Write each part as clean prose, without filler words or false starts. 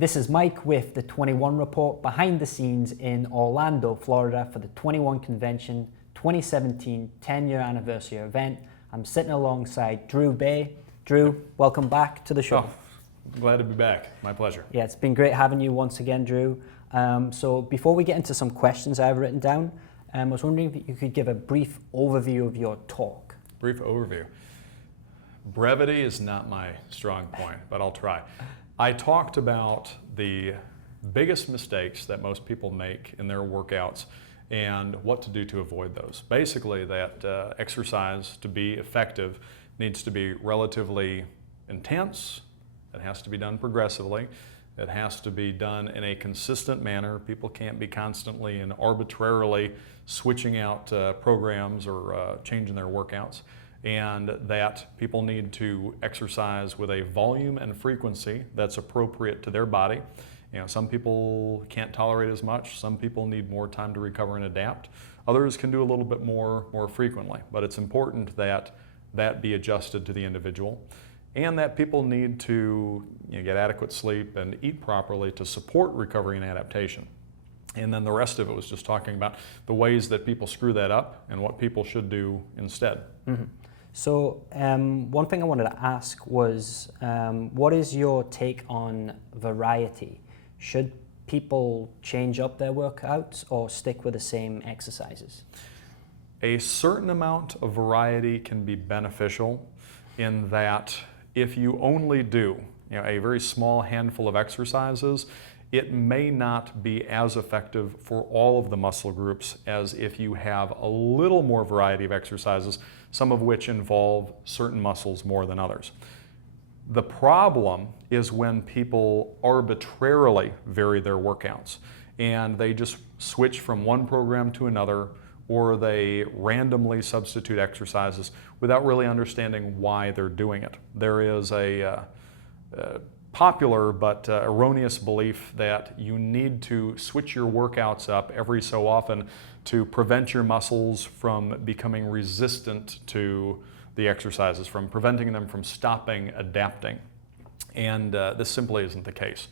This is Mike with the 21 Report behind the scenes in Orlando, Florida for the 21 Convention 2017 10-year anniversary event. I'm sitting alongside Drew Baye. Drew, welcome back to the show. Glad to be back. My pleasure. Yeah, it's been great having you once again, Drew. So before we get into some questions I've written down, I was wondering if you could give a brief overview of your talk. Brief overview. Brevity is not my strong point, but I'll try. I talked about the biggest mistakes that most people make in their workouts and what to do to avoid those. Basically, that exercise, to be effective, needs to be relatively intense. It has to be done progressively. It has to be done in a consistent manner. People can't be constantly and arbitrarily switching out programs or changing their workouts. And that people need to exercise with a volume and frequency that's appropriate to their body. You know, some people can't tolerate as much. Some people need more time to recover and adapt. Others can do a little bit more frequently. But it's important that that be adjusted to the individual, and that people need to get adequate sleep and eat properly to support recovery and adaptation. And then the rest of it was just talking about the ways that people screw that up and what people should do instead. Mm-hmm. So one thing I wanted to ask was, what is your take on variety? Should people change up their workouts or stick with the same exercises? A certain amount of variety can be beneficial in that if you only do a very small handful of exercises, it may not be as effective for all of the muscle groups as if you have a little more variety of exercises, some of which involve certain muscles more than others. The problem is when people arbitrarily vary their workouts and they just switch from one program to another, or they randomly substitute exercises without really understanding why they're doing it. There is a popular but erroneous belief that you need to switch your workouts up every so often to prevent your muscles from becoming resistant to the exercises, from preventing them from stopping adapting. And this simply isn't the case.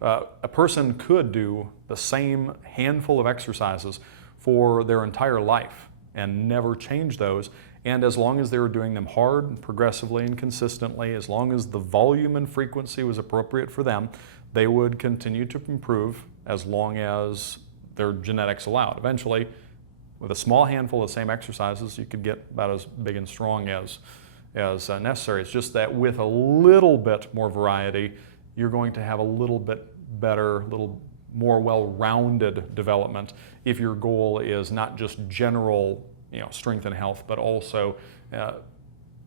A person could do the same handful of exercises for their entire life and never change those. And as long as they were doing them hard, progressively, and consistently, as long as the volume and frequency was appropriate for them, they would continue to improve as long as their genetics allowed. Eventually, with a small handful of the same exercises, you could get about as big and strong as necessary. It's just that with a little bit more variety, you're going to have a little bit better, a little more well-rounded development if your goal is not just general strength and health, but also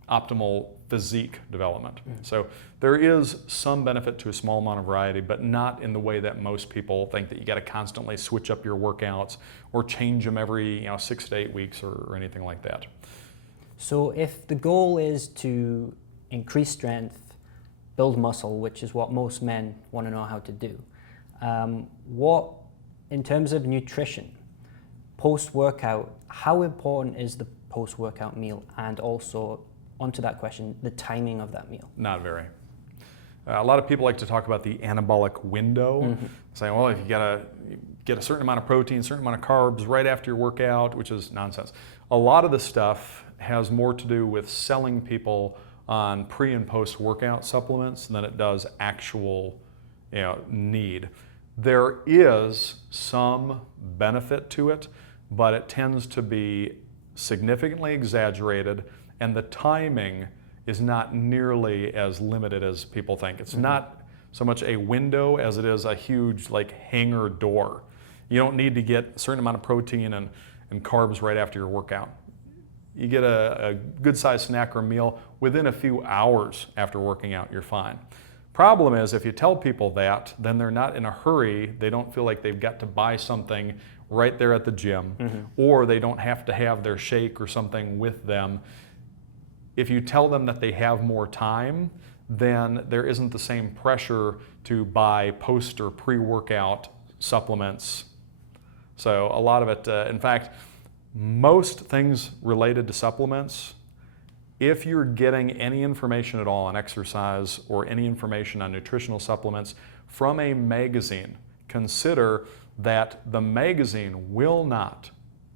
optimal physique development. So there is some benefit to a small amount of variety, but not in the way that most people think, that you got to constantly switch up your workouts or change them every 6 to 8 weeks or anything like that. So if the goal is to increase strength, build muscle, which is what most men want to know how to do, what, in terms of nutrition, post-workout, how important is the post-workout meal? And also, onto that question, the timing of that meal? Not very. A lot of people like to talk about the anabolic window, saying, well, if you gotta get a certain amount of protein, a certain amount of carbs right after your workout, which is nonsense. A lot of the stuff has more to do with selling people on pre and post-workout supplements than it does actual need. There is some benefit to it, but it tends to be significantly exaggerated, and the timing is not nearly as limited as people think. It's not so much a window as it is a huge hangar door. You don't need to get a certain amount of protein and carbs right after your workout. You get a good-sized snack or meal within a few hours after working out, you're fine. Problem is, if you tell people that, then they're not in a hurry. They don't feel like they've got to buy something right there at the gym, or they don't have to have their shake or something with them. If you tell them that they have more time, then there isn't the same pressure to buy post or pre-workout supplements. So a lot of it, in fact, most things related to supplements, if you're getting any information at all on exercise or any information on nutritional supplements from a magazine, consider that the magazine will not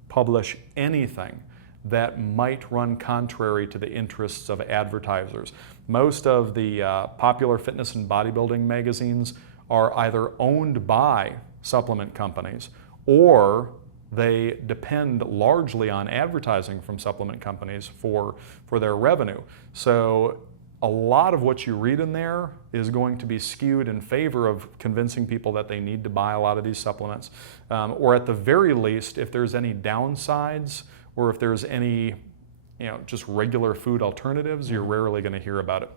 publish anything that might run contrary to the interests of advertisers. Most of the popular fitness and bodybuilding magazines are either owned by supplement companies or they depend largely on advertising from supplement companies for their revenue. So a lot of what you read in there is going to be skewed in favor of convincing people that they need to buy a lot of these supplements. Or at the very least, if there's any downsides or if there's any just regular food alternatives, you're rarely going to hear about it.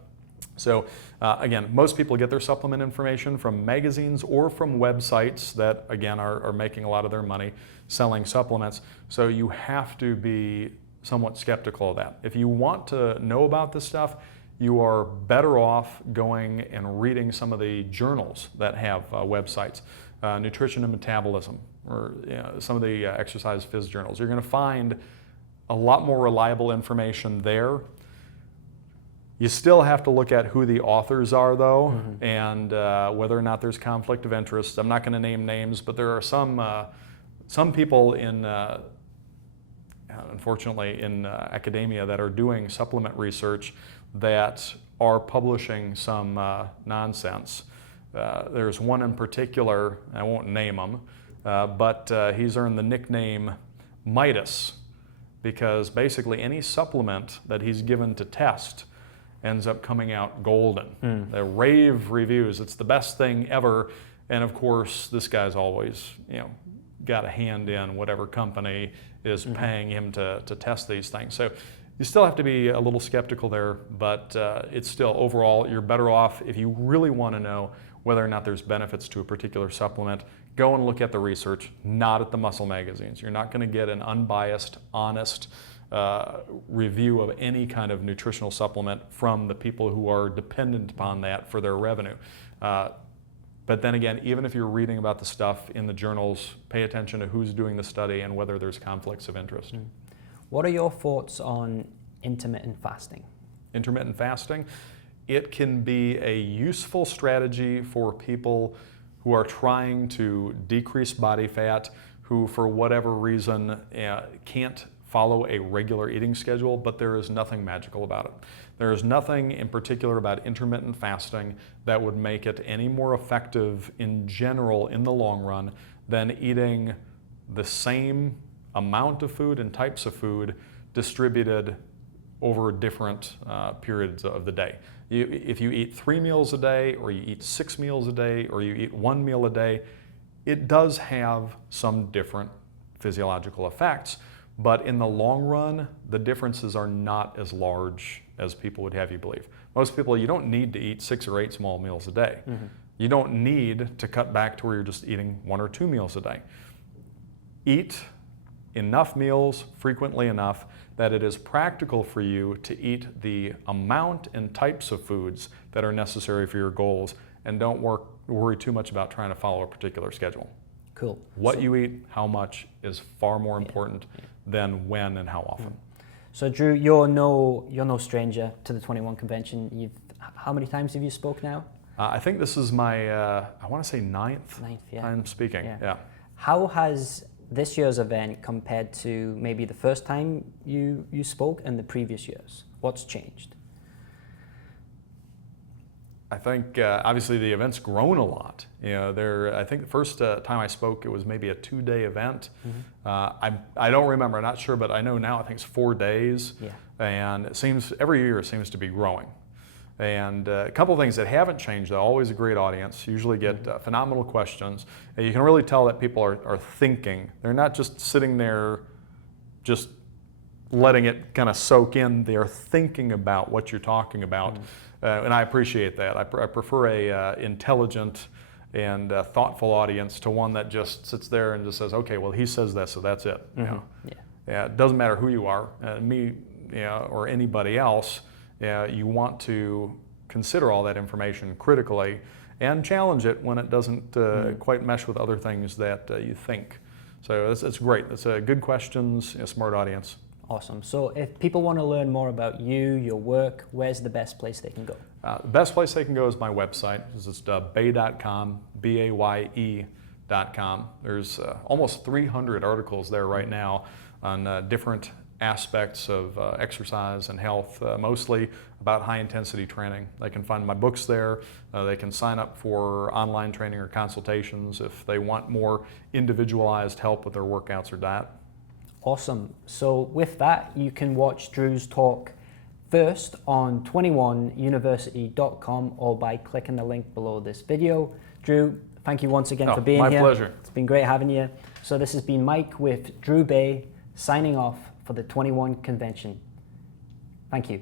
So again, most people get their supplement information from magazines or from websites that, again, are making a lot of their money selling supplements. So you have to be somewhat skeptical of that. If you want to know about this stuff, you are better off going and reading some of the journals that have websites, Nutrition and Metabolism, or some of the exercise phys journals. You're going to find a lot more reliable information there. You still have to look at who the authors are, though, and whether or not there's conflict of interest. I'm not going to name names, but there are some people in, unfortunately, in academia that are doing supplement research that are publishing some nonsense. There's one in particular, I won't name him, but he's earned the nickname Midas because basically any supplement that he's given to test ends up coming out golden. The rave reviews, it's the best thing ever, and of course this guy's always got a hand in whatever company is paying him to test these things. So you still have to be a little skeptical there, but it's still, overall, you're better off if you really want to know whether or not there's benefits to a particular supplement, go and look at the research, not at the muscle magazines. You're not going to get an unbiased, honest review of any kind of nutritional supplement from the people who are dependent upon that for their revenue. But then again, even if you're reading about the stuff in the journals, pay attention to who's doing the study and whether there's conflicts of interest. What are your thoughts on intermittent fasting? Intermittent fasting, it can be a useful strategy for people who are trying to decrease body fat, who for whatever reason can't follow a regular eating schedule, but there is nothing magical about it. There is nothing in particular about intermittent fasting that would make it any more effective in general in the long run than eating the same amount of food and types of food distributed over different periods of the day. If you eat 3 meals a day, or you eat 6 meals a day, or you eat 1 meal a day, it does have some different physiological effects, but in the long run, the differences are not as large as people would have you believe. Most people, you don't need to eat 6 or 8 small meals a day. You don't need to cut back to where you're just eating 1 or 2 meals a day. Eat enough meals frequently enough that it is practical for you to eat the amount and types of foods that are necessary for your goals, and don't worry too much about trying to follow a particular schedule. Cool. What you eat, how much, is far more important than when and how often. So Drew, you're no stranger to the 21 convention. How many times have you spoke now? I think this is my, I want to say ninth yeah. time speaking. Yeah. How has this year's event compared to maybe the first time you spoke and the previous years? What's changed? I think obviously the event's grown a lot. I think the first time I spoke, it was maybe a 2-day event. I don't remember, I'm not sure, but I know now I think it's 4 days. And it seems every year it seems to be growing. And a couple of things that haven't changed, though. Always a great audience. Usually get phenomenal questions. And you can really tell that people are thinking. They're not just sitting there just letting it kind of soak in. They're thinking about what you're talking about. And I appreciate that. I prefer a intelligent and thoughtful audience to one that just sits there and just says, okay, well, he says this, so that's it. It doesn't matter who you are, me or anybody else. You want to consider all that information critically and challenge it when it doesn't quite mesh with other things that you think. So it's great. It's good questions, smart audience. Awesome. So if people want to learn more about you, your work, where's the best place they can go? The best place they can go is my website. It's just baye.com, BAYE.com. There's almost 300 articles there right now on different aspects of exercise and health, mostly about high-intensity training. They can find my books there. They can sign up for online training or consultations if they want more individualized help with their workouts or diet. Awesome. So with that, you can watch Drew's talk first on 21university.com or by clicking the link below this video. Drew, thank you once again for being here. My pleasure. It's been great having you. So this has been Mike with Drew Baye signing off for the 21 convention. Thank you.